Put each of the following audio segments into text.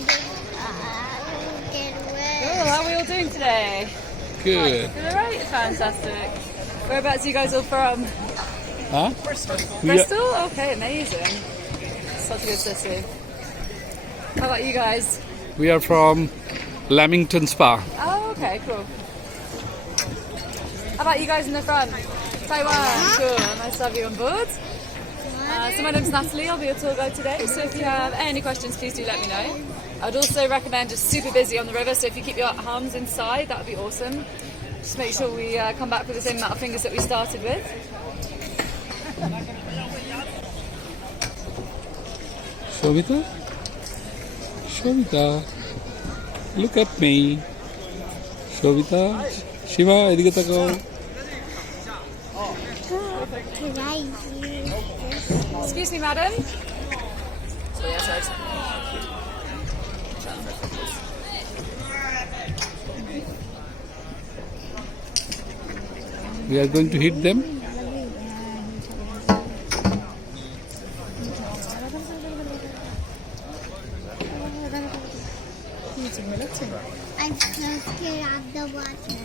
Cool, how are we all doing today? Good. All right, fantastic. Whereabouts are you guys all from? Huh? Bristol? Okay, amazing. Such a good city. How about you guys? We are from Lamington Spa. Oh, okay, cool. How about you guys in the front? Taiwan, cool. Nice to have you on board. So my name's Natalie, I'll be your tour guide today, so if you have any questions please do let me know. I'd also recommend just super busy on the river, so if you keep your arms inside that would be awesome. Just make sure we come back with the same amount of fingers that we started with. Shobita? Shobita, look at me. Shobita, Shiva, এদিকে তাকাও. Excuse me, madam. Oh, yeah, sorry. We are going to hit them. I'm so scared of the water.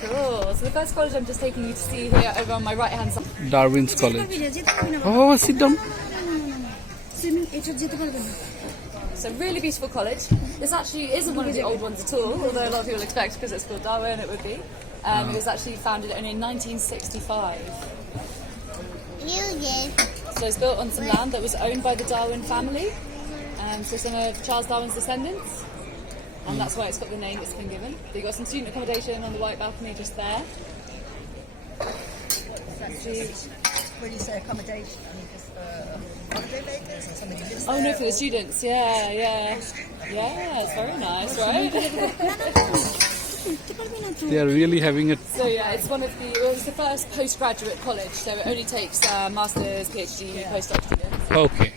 Cool. So the first college I'm just taking you to see here over on my right hand side. Darwin's College. Oh, sit down. It's a really beautiful college. This actually isn't one of the old ones at all, although a lot of people expect because it's called Darwin it would be. It was actually founded only in 1965. So it's built on some land that was owned by the Darwin family. So some of Charles Darwin's descendants. And that's why it's got the name it's been given. You've got some student accommodation on the white balcony just there. When you say accommodation, I mean just holiday makers or somebody lives there? Oh no, for the students, yeah. Yeah, it's very nice, right? They are really having it. So yeah, it's it's the first postgraduate college, so it only takes masters, PhD, postdoc students. Okay.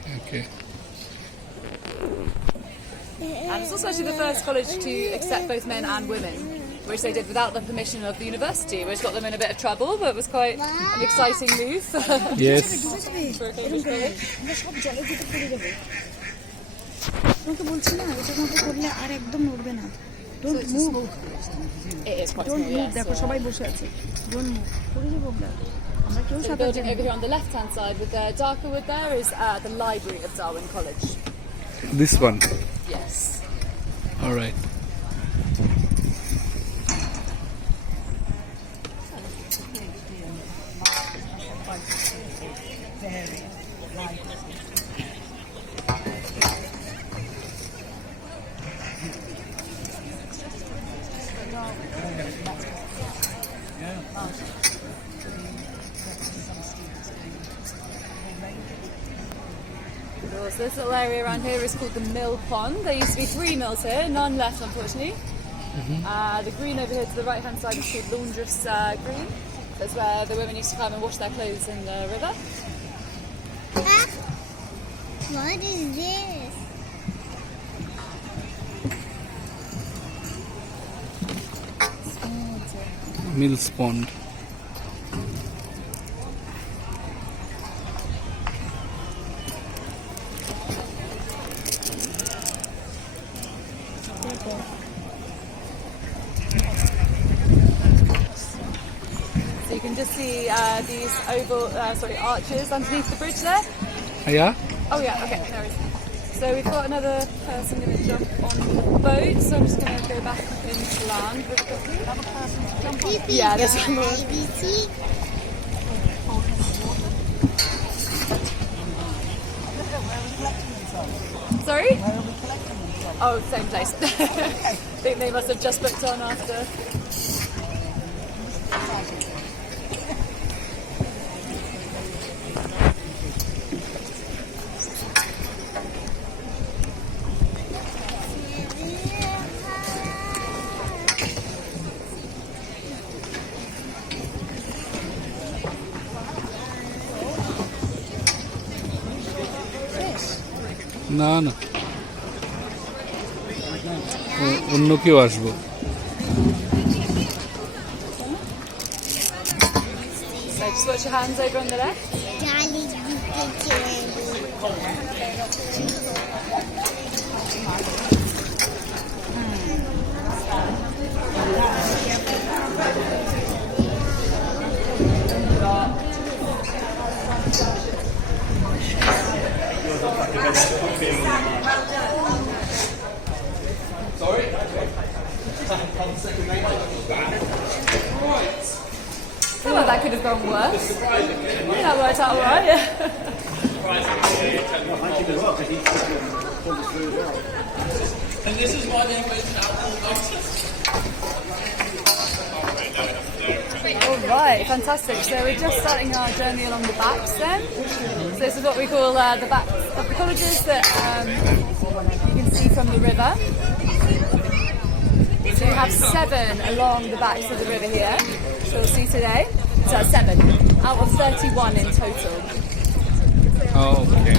And it's also actually the first college to accept both men and women, which they did without the permission of the university, which got them in a bit of trouble, but it was quite an exciting move. Yes. For a Cambridge college. It is quite small, yes. So the building over here on the left-hand side with the darker wood there is the library of Darwin College. This one. Yes. All right. So this little area around here is called the Mill Pond. There used to be 3 mills here, none left unfortunately. The green over here to the right hand side is called Laundress Green. That's where the women used to come and wash their clothes in the river. What is this? Mills Pond. So you can just see these arches underneath the bridge there. Yeah? Oh yeah, okay, there is. So we've got another person going to jump on the boat, so I'm just going to go back into land really quickly. Another person to jump on? Yeah, there's one more. Sorry? Where are we collecting them from? Oh, same place. I think they must have just booked on after. না অন্য কেউ আসবো So just watch your hands over on the left. Darling. feel like that could have gone worse. That worked out alright, yeah. And this is why they went out. Alright, fantastic. So we're just starting our journey along the backs then. So this is what we call the backs of the colleges that you can see from the river. So we have 7 along the backs of the river here. So we'll see today. So that's 7 out of 31 in total. Oh, okay.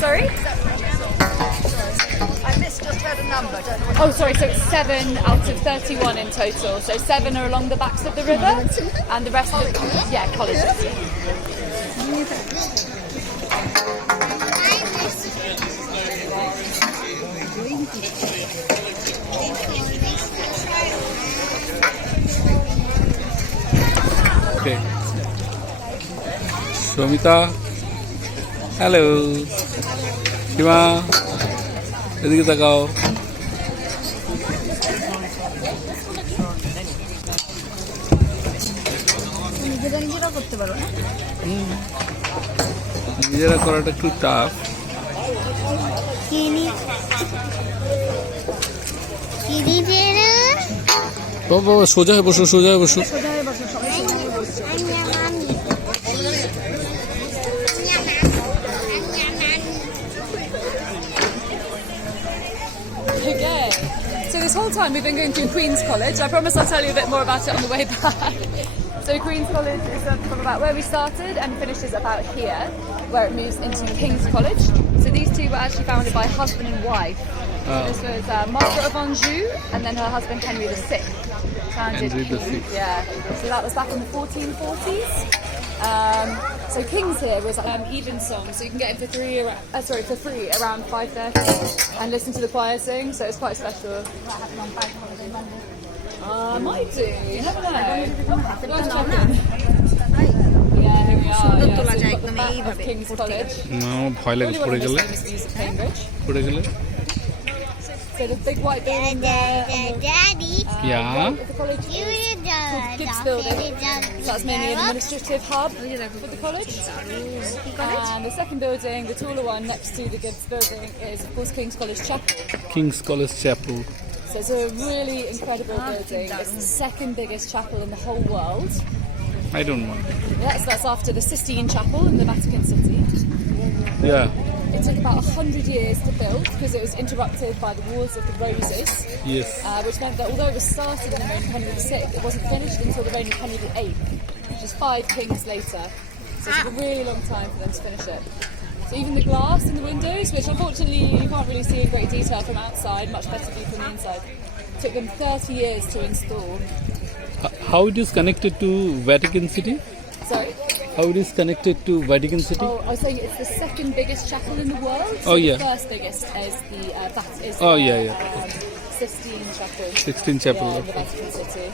Sorry? I missed just heard a number. Don't know what Oh, sorry, so it's 7 out of 31 in total. So 7 are along the backs of the river, and the rest are, colleges. Okay. Shomita. Hello. Hima. এদিকে তাকাও। নিজেরা করতে পারো না? নিজেরা করাটা একটু tough. বাবা সোজা হয়ে বসো, সোজা হয়ে বসো। Okay. So this whole time we've been going through Queen's College. I promise I'll tell you a bit more about it on the way back. So Queen's College is from about where we started and finishes about here, where it moves into King's College. So these two were actually founded by husband and wife. So this was Margaret of Anjou and then her husband Henry VI. Founded Henry VI. Yeah. So that was back in the 1440s. So King's here was even song, so you can get it for free around 5:30 and listen to the choir sing. So it's quite special. Might do. You never know. Nice check-in. Yeah, here we are. Yeah, so we've got the back of King's College. আমার ভয় লাগে Probably পড়ে one of গেলে। the most famous music Cambridge. পড়ে গেলে? So the big white building there. Daddy, Yeah. The college you is did called Gibbs Building. So that's mainly an administrative hub for the college. And the second building, the taller one next to the Gibbs Building, is of course King's College Chapel. King's College Chapel. So it's a really incredible building. It's the second biggest chapel in the whole world. I don't know. Yeah, so that's after the Sistine Chapel in the Vatican City. Yeah. It took about 100 years to build because it was interrupted by the Wars of the Roses, Yes. which meant that although it was started in the reign of Henry VI, it wasn't finished until the reign of Henry VIII, which is 5 kings later. So it took a really long time for them to finish it. So even the glass in the windows, which unfortunately you can't really see in great detail from outside, much better view from the inside, took them 30 years to install. How it is connected to Vatican City? Sorry? How it is connected to Vatican City? Oh, I was saying it's the second biggest chapel in the world. So Oh, yeah. The first biggest is the Oh, yeah. Sistine Chapel. 16 Chapel. Yeah, in the Vatican City.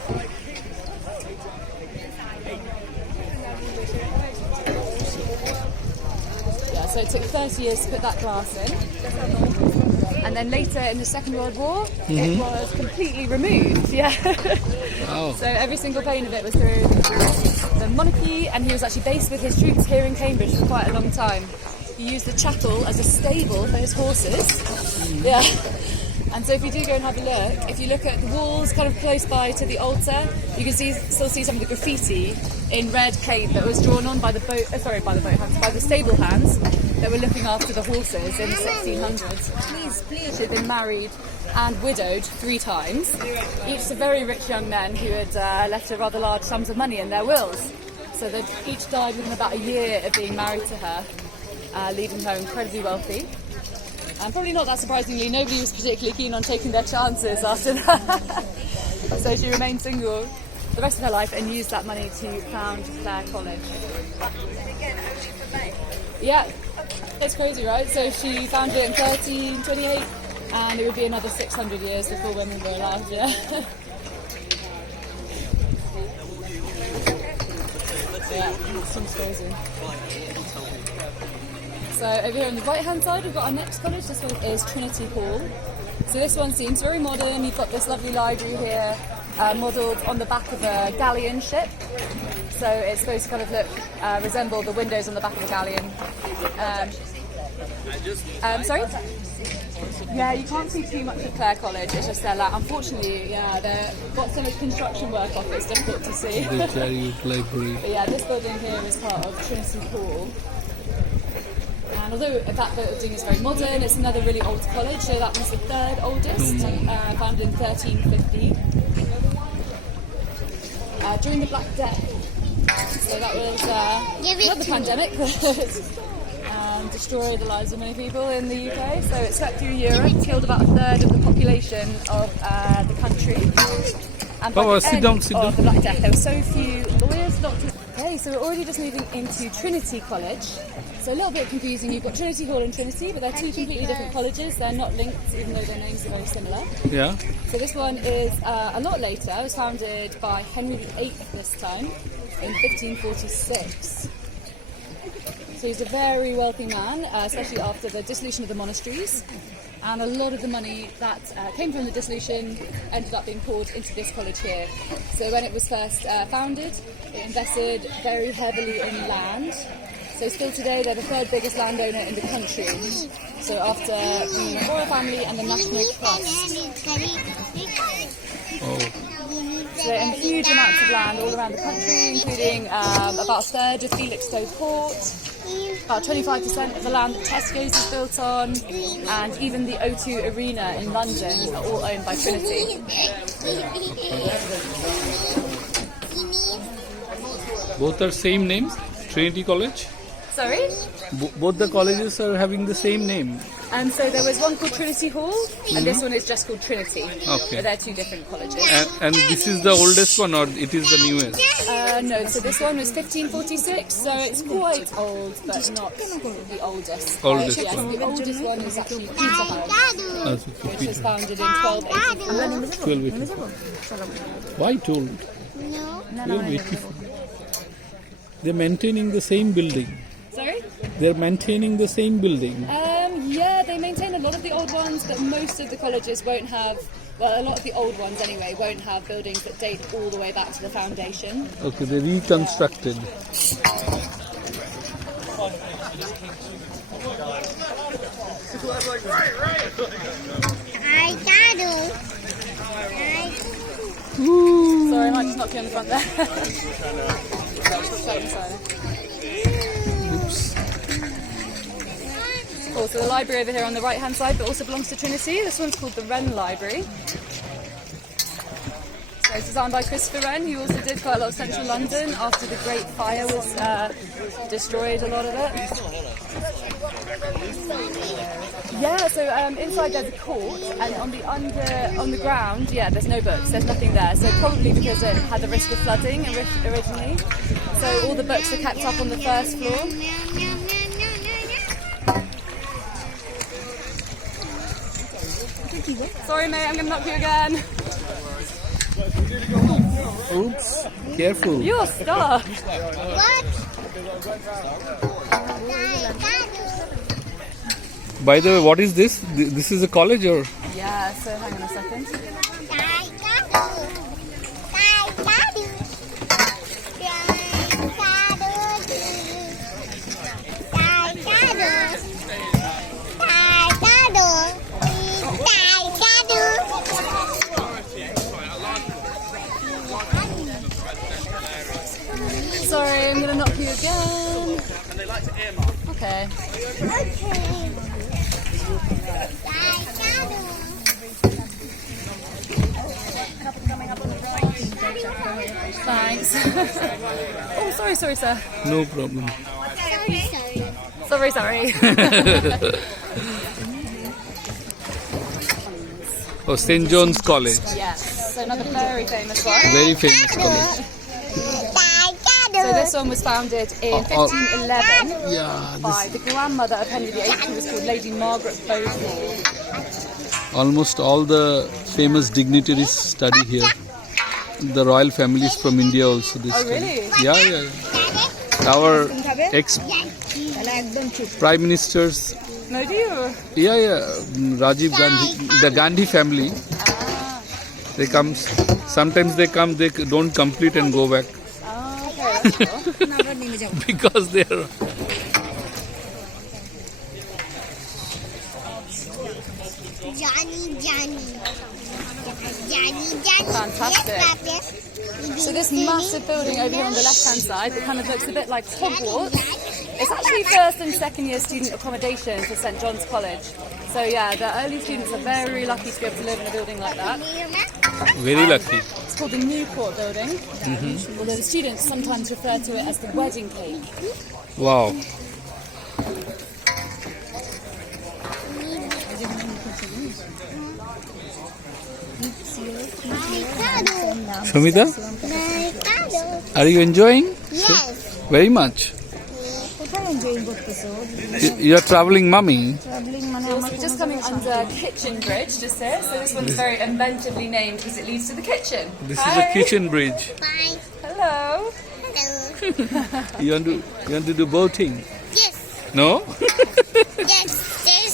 Yeah, so it took 30 years to put that glass in. And then later in the Second World War, it was completely removed. Yeah. Oh. So every single pane of it was through the monarchy, and he was actually based with his troops here in Cambridge for quite a long time. He used the chapel as a stable for his horses. Yeah. And so if you do go and have a look, if you look at the walls kind of close by to the altar, you can still see some of the graffiti in red paint that was drawn on by the stable hands that were looking after the horses in the 1600s. Please. She'd been married and widowed 3 times, each to very rich young men who had left her rather large sums of money in their wills. So they'd each died within about a year of being married to her, leaving her incredibly wealthy. And probably not that surprisingly, nobody was particularly keen on taking their chances after that. So she remained single the rest of her life and used that money to found Clare College. Yeah, it's crazy, right? So she founded it in 1328, and it would be another 600 years before women were allowed. Yeah. Yeah, it seems crazy. So over here on the right hand side we've got our next college. This one is Trinity Hall. So this one seems very modern. You've got this lovely library here, modelled on the back of a galleon ship. So it's supposed to kind of resemble the windows on the back of a galleon. Sorry? Yeah, you can't see too much of Clare College. It's just unfortunately, yeah, they've got some construction work off. It's difficult to see. The Chariot Library. But yeah, this building here is part of Trinity Hall. And although that building is very modern, it's another really old college. So that was the third oldest, founded in 1350. During the Black Death. So that was another pandemic that destroyed the lives of many people in the UK. So it swept through Europe, killed about a third of the population of the country. And by the end of the Black Death, there were so few lawyers, doctors. Okay, so we're already just moving into Trinity College. So a little bit confusing. You've got Trinity Hall and Trinity, but they're two completely different colleges. They're not linked, even though their names are very similar. Yeah. So this one is a lot later. It was founded by Henry VIII this time in 1546. So he's a very wealthy man, especially after the dissolution of the monasteries. And a lot of the money that came from the dissolution ended up being poured into this college here. So when it was first founded, it invested very heavily in land. So still today, they're the third biggest landowner in the country. So after the royal family and the National Trust. So they own huge amounts of land all around the country, including about a third of Felixstowe Port, about 25% of the land that Tesco's is built on, and even the O2 Arena in London are all owned by Trinity. Both are same names? Trinity College? Sorry? Both the colleges are having the same name. And so there was one called Trinity Hall, and this one is just called Trinity. Okay. But they're two different colleges. And this is the oldest one, or it is the newest? No, so this one was 1546, so it's quite old, but not the oldest. Oldest Yes, one. the oldest one is actually Peterhouse, which was founded in 1284. 1284. Why told? No. 1284. They're maintaining the same building. Sorry? They're maintaining the same building. Yeah, they maintain a lot of the old ones, but most of the colleges won't have, well, a lot of the old ones anyway, won't have buildings that date all the way back to the foundation. Okay, they reconstructed. Sorry, I might just knock you on the front there. Oops. Cool, so the library over here on the right hand side, but also belongs to Trinity. This one's called the Wren Library. So it's designed by Christopher Wren, who also did quite a lot of central London after the Great Fire was destroyed a lot of it. Yeah, so inside there's a court, and on the ground, yeah, there's no books, there's nothing there. So probably because it had the risk of flooding originally. So all the books are kept up on the first floor. Sorry mate, I'm going to knock you again. Oops, careful. You're stuck. What? By the way, what is this? This is a college or? Yeah, so hang on a second. Sorry, I'm going to knock you again. Okay. Thanks. Oh, sorry, sir. No problem. Sorry. Oh, St. John's College. Yes. Yes, so another very famous one. Very famous college. So this one was founded in 1511 Yeah, by the grandmother of Henry VIII, who was called Lady Margaret Beaufort. almost all the famous dignitaries study here. The royal families from India also. This Oh, really? Yeah, yeah. Our ex-prime ministers. No, do you? Yeah, yeah. Rajiv Gandhi, the Gandhi family. They come. Sometimes they come. They don't complete and go back Oh, okay, that's cool. because they are. Fantastic. So this massive building over here on the left-hand side, that kind of looks a bit like Hogwarts. It's actually first and second year student accommodation for St John's College. So yeah, the early students are very lucky to be able to live in a building like that. Very lucky. It's called the Newport Building, although the students sometimes refer to it as the wedding cake. Wow. Samita, are you enjoying? Yes. Very much. You are traveling mummy. So we're just coming under Kitchen Bridge, just here. So this one's very inventively named because it leads to the kitchen. This Hi. is a kitchen bridge. Bye. Hello. Hello. You want to do boating? Yes. No? Yes. Yes.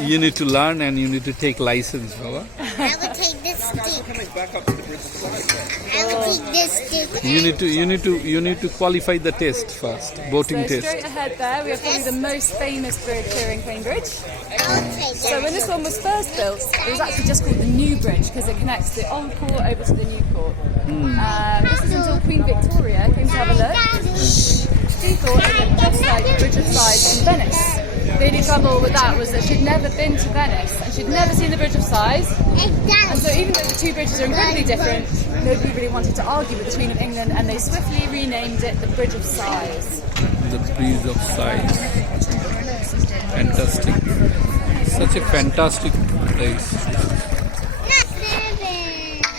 You need to learn and you need to take license, Baba. I will take this stick. I will take this stick. You need to qualify the test first, boating So test. straight ahead there, we have probably the most famous bridge here in Cambridge. I will take So when this one was first built, it was actually just called the New Bridge because it connects the old port over to the new port. This is until Queen Victoria came to have a look. She thought it looked just like the Bridge of Sighs in Venice. The only trouble with that was that she'd never been to Venice and she'd never seen the Bridge of Sighs. And so even though the two bridges are incredibly different, nobody really wanted to argue with the Queen of England and they swiftly renamed it the Bridge of Sighs. The Bridge of Sighs. Fantastic. Such a fantastic place.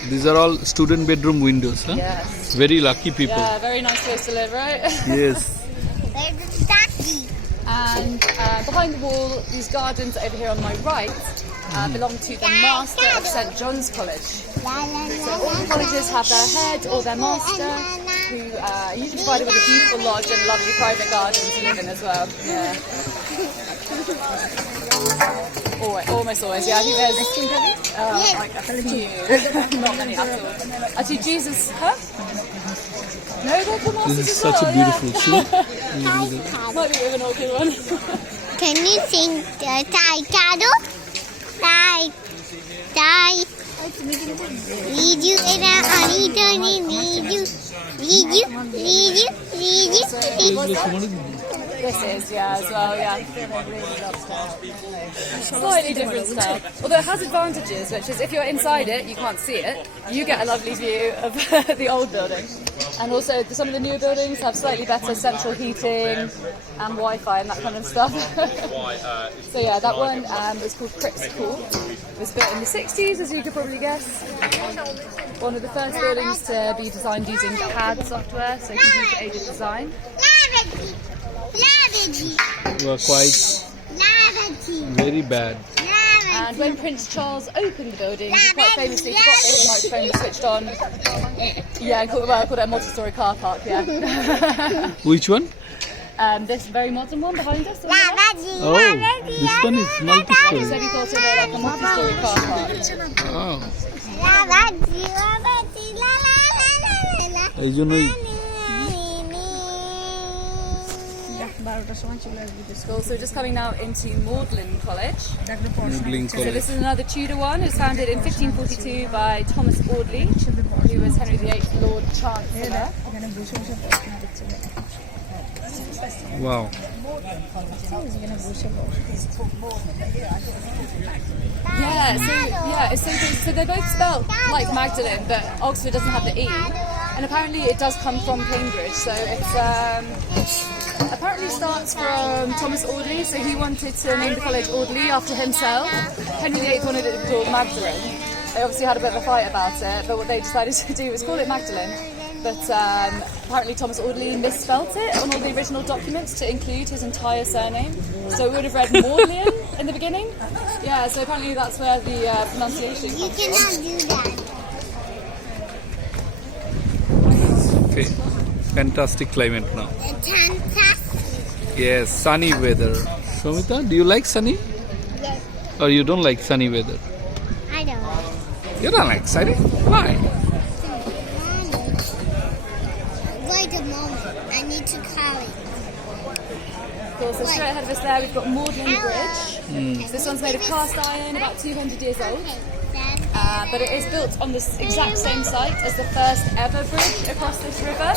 These are all student bedroom windows, huh? Yes. Very lucky people. Yeah, very nice place to live, right? Yes. And behind the wall, these gardens over here on my right belong to the master of St John's College. So all the colleges have their head or their master, who are usually provided with a beautiful lodge and lovely private garden to live in as well. Yeah. Almost always, yeah. I think there's like a few, not many at all. Actually, Jesus, huh? No, they're the masters This is as such well, a beautiful yeah. Might be a bit of an awkward one. Can you sing the Taekwondo? Tai. Lead you in a lead you. This is, yeah, as well, yeah. Slightly different style. Although it has advantages, which is if you're inside it, you can't see it. You get a lovely view of the old building. And also some of the newer buildings have slightly better central heating and Wi-Fi and that kind of stuff. So yeah, that one was called Cripps Court. It was built in the 60s, as you could probably guess. One of the first buildings to be designed using CAD software, so computer-aided design. You are quite very bad. And when Prince Charles opened the building, he quite famously forgot that his microphone was switched on. Yeah, called it a multi-storey car park, yeah. Which one? This very modern one behind us. on the left. Oh, this one is He multi-story. said he thought it looked like a multi-storey car park. Oh. এই জন্যই Cool. So just coming now into Magdalen College. Magdalen So College. this is another Tudor one. It was founded in 1542 by Thomas Audley, who was Henry VIII's Lord Chancellor. Wow. So they're both spelled like Magdalen, but Oxford doesn't have the E. And apparently it does come from Cambridge. So it's apparently starts from Thomas Audley. So he wanted to name the college Audley after himself. Henry VIII wanted it called Magdalen. they obviously had a bit of a fight about it, but what they decided to do was call it Magdalene. But apparently Thomas Audley misspelt it on all the original documents to include his entire surname. So it would have read Maudlin in the beginning. Yeah, so apparently that's where the pronunciation You comes cannot from. do that. Okay. Fantastic climate now. It's fantastic. Yes, sunny weather. Shomita, do you like sunny? Yes, Or you don't like sunny weather? I don't know. You don't like sunny? Why? Wait a moment. I need to carry. Cool, so straight ahead of us there we've got Maudlin Bridge. Hello. So this one's made of cast iron, about 200 years old. Okay, that's But it is built on the exact same site as the first ever bridge across this river.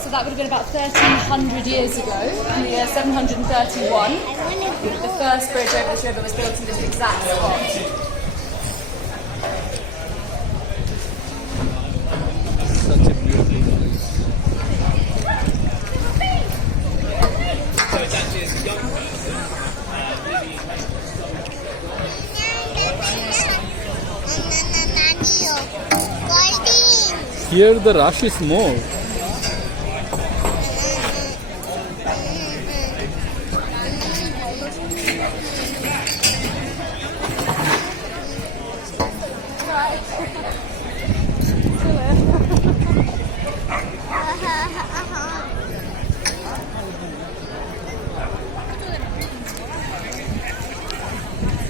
So that would have been about 1,300 years ago, in the year 731. The first bridge over this river was built in this exact spot. Such a beautiful place. Here the rush is more.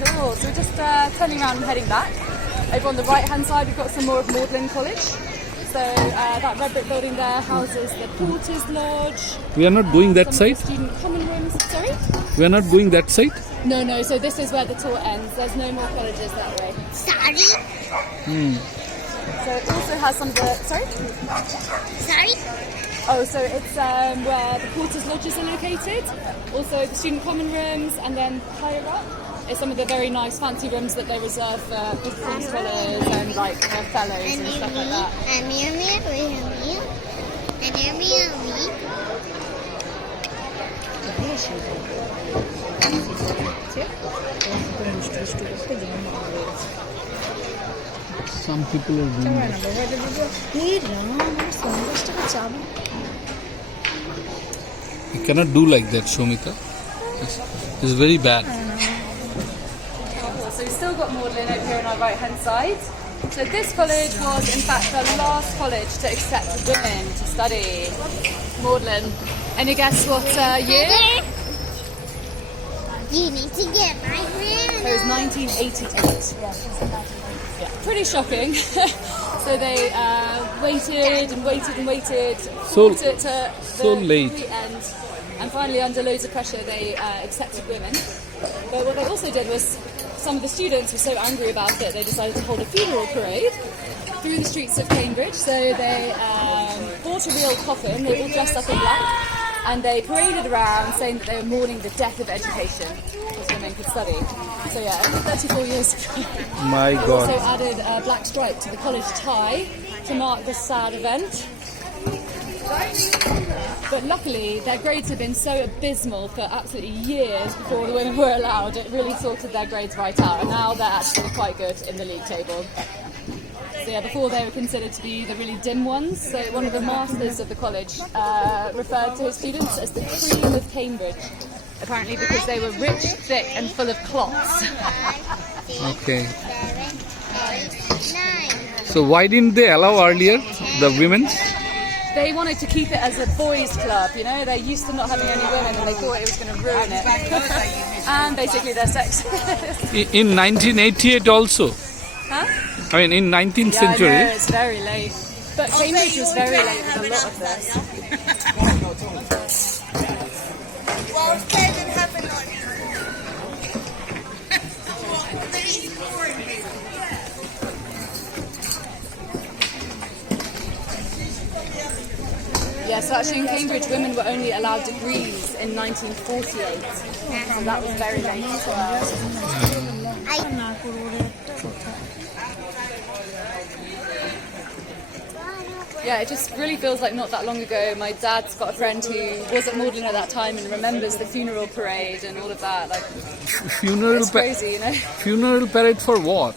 Cool, so we're just turning around and heading back. Over on the right hand side we've got some more of Maudlin College. So that red brick building there houses the Porter's Lodge. We are not going that some of side? the student common rooms. Sorry? We are not going that side? No, so this is where the tour ends. There's no more colleges that way. Sorry? So it also has some of the... Sorry? Sorry? Oh, so it's where the Porter's Lodges are located. Also the student common rooms, and then higher up is some of the very nice fancy rooms that they reserve for big scholars and like fellows and stuff like that. Some people are doing that. You cannot do like that, Shomita. It's very bad. So we've still got Maudlin over here on our right hand side. So this college was in fact the last college to accept women to study. Maudlin. Any guess what year? You need to get my It was 1988. Yeah, pretty shocking. So they waited and waited and waited, So- fought it to so the late. complete end, and finally under loads of pressure they accepted women. But what they also did was, some of the students were so angry about it they decided to hold a funeral parade through the streets of Cambridge. So they bought a real coffin, they all dressed up in black, and they paraded around saying that they were mourning the death of education, because women could study. So yeah, 34 years ago. My They also God. added a black stripe to the college tie to mark this sad event. But luckily, their grades had been so abysmal for absolutely years before the women were allowed. It really sorted their grades right out, and now they're actually quite good in the league table. So yeah, before they were considered to be the really dim ones. So one of the masters of the college referred to his students as the cream of Cambridge, apparently because they were rich, thick, and full of clots. Okay. So why didn't they allow earlier the women? They wanted to keep it as a boys' club, you know. They're used to not having any women, and they thought it was going to ruin it. And basically, they're sexist. In 1988 also. Huh? I mean, in 19th Yeah, I century. know, it's very late. But Cambridge was very late with a lot of this. Well, it doesn't happen on Yeah, so actually in Cambridge, women were only allowed degrees in 1948. So that was very late as well. Yeah, it just really feels like not that long ago. My dad's got a friend who was at Magdalen at that time and remembers the funeral parade and all of that. Like, Funeral it's crazy, you know? funeral parade for what?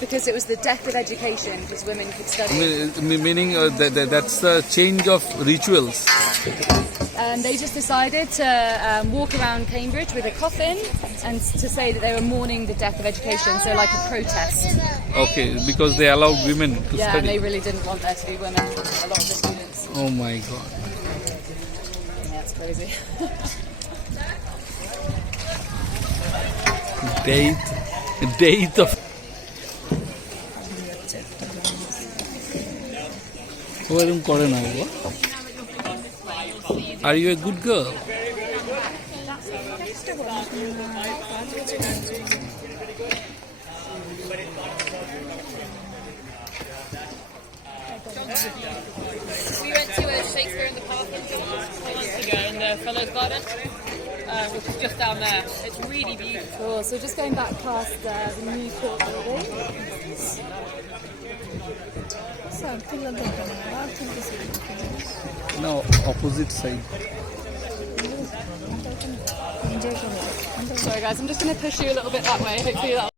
Because it was the death of education, because women could study. Meaning that's the change of rituals. They just decided to walk around Cambridge with a coffin and to say that they were mourning the death of education, so like a protest. Okay, because they allowed women to Yeah, and study. they really didn't want there to be women, a lot of the students. Oh my god. Yeah, it's crazy. Date of. ওরকম করে না বাবা। Are you a good girl? We went to a Shakespeare in the Park in months ago in the Fellows Garden, which is just down there. It's really beautiful. Cool. So just going back past the new court building. No, opposite side. Sorry guys, I'm just going to push you a little bit that way. Hopefully that'll